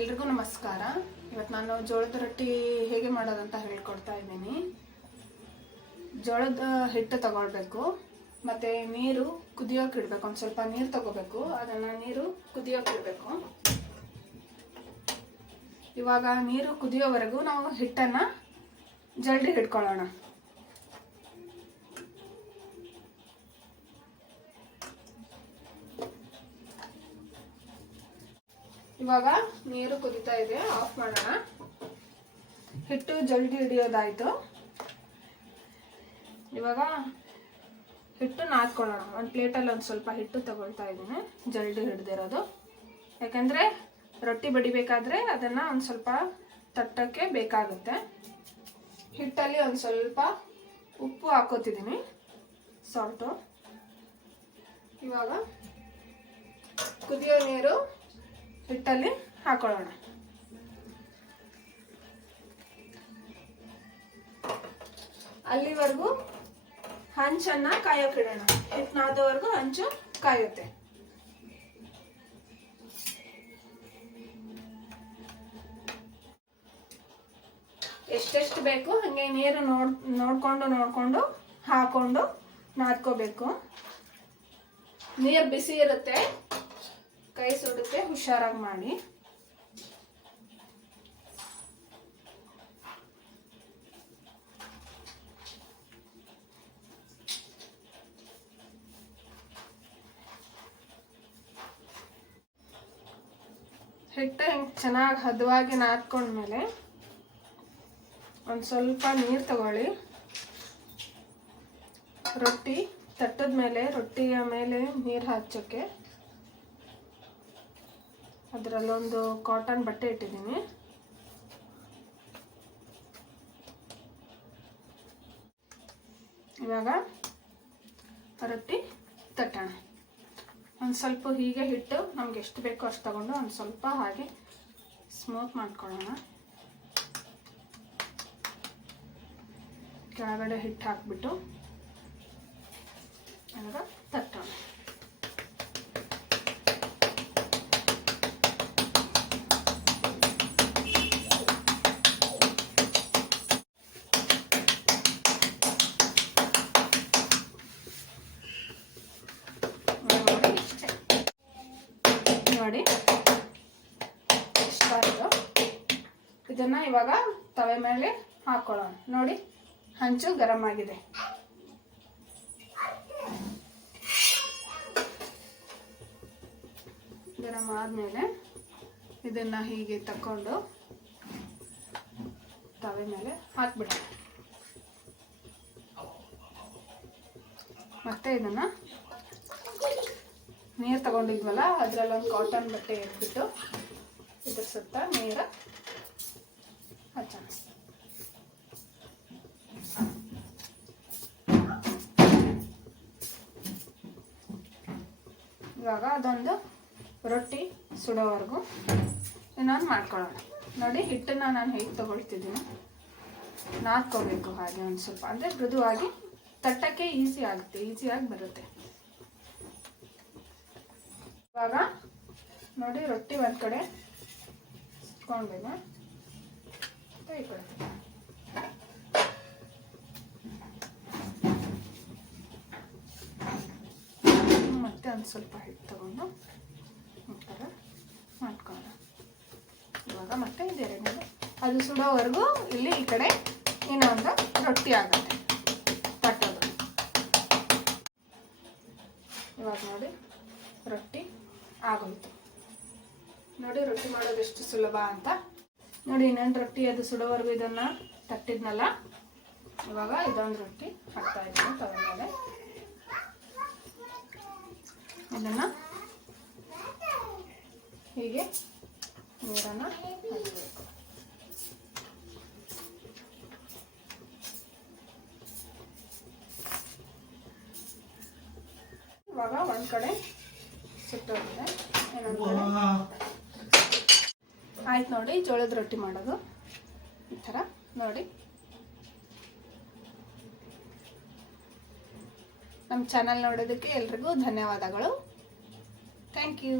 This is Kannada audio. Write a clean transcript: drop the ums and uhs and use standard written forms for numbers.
ಎಲ್ರಿಗೂ ನಮಸ್ಕಾರ. ಇವತ್ತು ನಾನು ಜೋಳದ ರೊಟ್ಟಿ ಹೇಗೆ ಮಾಡೋದಂತ ಹೇಳ್ಕೊಡ್ತಾ ಇದ್ದೀನಿ. ಜೋಳದ ಹಿಟ್ಟು ತಗೊಳ್ಬೇಕು, ಮತ್ತು ನೀರು ಕುದಿಯೋಕೆ ಇಡಬೇಕು. ಒಂದು ಸ್ವಲ್ಪ ನೀರು ತಗೋಬೇಕು, ಅದನ್ನು ನೀರು ಕುದಿಯೋಕೆ ಇಡಬೇಕು. ಇವಾಗ ನೀರು ಕುದಿಯೋವರೆಗೂ ನಾವು ಹಿಟ್ಟನ್ನು ಜಲ್ದಿ ಹಿಡ್ಕೊಳ್ಳೋಣ. ಇವಾಗ ನೀರು ಕುದಿತಾ ಇದೆ, ಆಫ್ ಮಾಡೋಣ. ಹಿಟ್ಟು ಜಲ್ದಿ ಹಿಡಿಯೋದಾಯಿತು. ಇವಾಗ ಹಿಟ್ಟು ನಾದ್ಕೊಳ್ಳೋಣ. ಒಂದು ಪ್ಲೇಟಲ್ಲಿ ಒಂದು ಸ್ವಲ್ಪ ಹಿಟ್ಟು ತಗೊಳ್ತಾ ಇದ್ದೀನಿ, ಜಲ್ದಿ ಹಿಡ್ದಿರೋದು. ಯಾಕಂದರೆ ರೊಟ್ಟಿ ಬಡಿಬೇಕಾದ್ರೆ ಅದನ್ನು ಒಂದು ಸ್ವಲ್ಪ ತಟ್ಟಕ್ಕೆ ಬೇಕಾಗುತ್ತೆ. ಹಿಟ್ಟಲ್ಲಿ ಒಂದು ಸ್ವಲ್ಪ ಉಪ್ಪು ಹಾಕೋತಿದ್ದೀನಿ, ಸಾಲ್ಟು. ಇವಾಗ ಕುದಿಯೋ ನೀರು ಹಿಟ್ಟಲ್ಲಿ ಹಾಕೊಳ್ಳೋಣ. ಅಲ್ಲಿವರೆಗೂ ಹಂಚನ್ನ ಕಾಯೋಕಿಡೋಣ. ಹಿಟ್ಟು ನಾದವರೆಗೂ ಹಂಚು ಕಾಯುತ್ತೆ. ಎಷ್ಟೆಷ್ಟು ಬೇಕು ಹಾಗೆ ನೀರು ನೋಡ್ಕೊಂಡು ಹಾಕೊಂಡು ನಾದ್ಕೋಬೇಕು. ನೀರು ಬಿಸಿ ಇರುತ್ತೆ, ಕೈ ಸುಡುತ್ತೆ, ಹುಷಾರಾಗಿ ಮಾಡಿ. ಹಿಟ್ಟು ಹಿಂಗೆ ಚೆನ್ನಾಗಿ ಹದವಾಗಿ ನಾದ್ಕೊಂಡ್ಮೇಲೆ ಒಂದು ಸ್ವಲ್ಪ ನೀರು ತಗೊಳ್ಳಿ. ರೊಟ್ಟಿ ತಟ್ಟದ ಮೇಲೆ, ರೊಟ್ಟಿಯ ಮೇಲೆ ನೀರು ಹಚ್ಚೋಕ್ಕೆ ಅದರಲ್ಲೊಂದು ಕಾಟನ್ ಬಟ್ಟೆ ಇಟ್ಟಿದ್ದೀನಿ. ಇವಾಗ ರೊಟ್ಟಿ ತಟ್ಟೋಣ. ಒಂದು ಸ್ವಲ್ಪ ಹೀಗೆ ಹಿಟ್ಟು ನಮ್ಗೆ ಎಷ್ಟು ಬೇಕೋ ಅಷ್ಟು ತಗೊಂಡು ಒಂದು ಸ್ವಲ್ಪ ಹಾಗೆ ಸ್ಮೂತ್ ಮಾಡ್ಕೊಳ್ಳೋಣ. ಕೆಳಗಡೆ ಹಿಟ್ಟು ಹಾಕ್ಬಿಟ್ಟು ಇವಾಗ ತಟ್ಟೋಣ. ನೋಡಿ ಇಷ್ಟಾಯಿತು. ಇದನ್ನು ಇವಾಗ ತವೆ ಮೇಲೆ ಹಾಕೊಳ್ಳೋಣ. ನೋಡಿ ಹಂಚು ಗರಂ ಆಗಿದೆ. ಗರಂ ಆದಮೇಲೆ ಇದನ್ನು ಹೀಗೆ ತಕೊಂಡು ತವೆ ಮೇಲೆ ಹಾಕ್ಬಿಡೋಣ. ಮತ್ತೆ ಇದನ್ನು ನೀರು ತಗೊಂಡಿದ್ವಲ್ಲ ಅದರಲ್ಲೊಂದು ಕಾಟನ್ ಬಟ್ಟೆ ಇಟ್ಬಿಟ್ಟು ಇದ್ರ ಸುತ್ತ ನೀರು ಹಚ್ಚೋಣ. ಇವಾಗ ಅದೊಂದು ರೊಟ್ಟಿ ಸುಡೋವರೆಗೂ ಇನ್ನೊಂದು ಮಾಡ್ಕೊಳ್ಳೋಣ. ನೋಡಿ ಹಿಟ್ಟನ್ನು ನಾನು ಹೇಗೆ ತಗೊಳ್ತಿದ್ದೀನಿ, ನಾದ್ಕೋಬೇಕು ಹಾಗೆ ಒಂದು ಸ್ವಲ್ಪ, ಅಂದರೆ ಮೃದುವಾಗಿ ತಟ್ಟಕ್ಕೆ ಈಸಿ ಆಗುತ್ತೆ, ಈಸಿಯಾಗಿ ಬರುತ್ತೆ. ಇವಾಗ ನೋಡಿ ರೊಟ್ಟಿ ಒಂದು ಕಡೆ ಸಿಕ್ಕೊಂಡ್ಬೇನೆ, ಈ ಕಡೆ ಮತ್ತೆ ಒಂದು ಸ್ವಲ್ಪ ಹಿಟ್ಟು ತಗೊಂಡು ಈ ಥರ ಮಾಡ್ಕೊಳ್ಳೋಣ. ಇವಾಗ ಮತ್ತೆ ಇದೆರಡನೇದು ಅದು ಸುಡೋವರೆಗೂ ಇಲ್ಲಿ ಈ ಕಡೆ ಇನ್ನೊಂದು ರೊಟ್ಟಿ ಆಗುತ್ತೆ ತಟ್ಟೋದು. ಇವಾಗ ನೋಡಿ ರೊಟ್ಟಿ ಆಗೋಯ್ತು. ನೋಡಿ ರೊಟ್ಟಿ ಮಾಡೋದು ಎಷ್ಟು ಸುಲಭ ಅಂತ. ನೋಡಿ ಇನ್ನೊಂದು ರೊಟ್ಟಿ ಅದು ಸುಡೋವರೆಗೂ ಇದನ್ನು ತಟ್ಟಿದ್ನಲ್ಲ, ಇವಾಗ ಇದೊಂದು ರೊಟ್ಟಿ ಹಾಕ್ತಾ ಇದ್ದೀನಿ ತವೆ ಮೇಲೆ. ಇದನ್ನು ಹೀಗೆ ನೀರನ್ನು ಹಾಕಬೇಕು. ಇವಾಗ ಒಂದು ಕಡೆ ಸುಟ್ಟೋಗಿದೆ, ಇನ್ನೊಂದು ಕಡೆ ಆಯ್ತು. ನೋಡಿ ಜೋಳದ ರೊಟ್ಟಿ ಮಾಡೋದು ಈ ಥರ ನೋಡಿ. ನಮ್ಮ ಚಾನಲ್ ನೋಡೋದಕ್ಕೆ ಎಲ್ರಿಗೂ ಧನ್ಯವಾದಗಳು. Thank you.